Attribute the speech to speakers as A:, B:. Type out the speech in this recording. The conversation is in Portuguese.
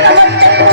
A: Thank you. Te...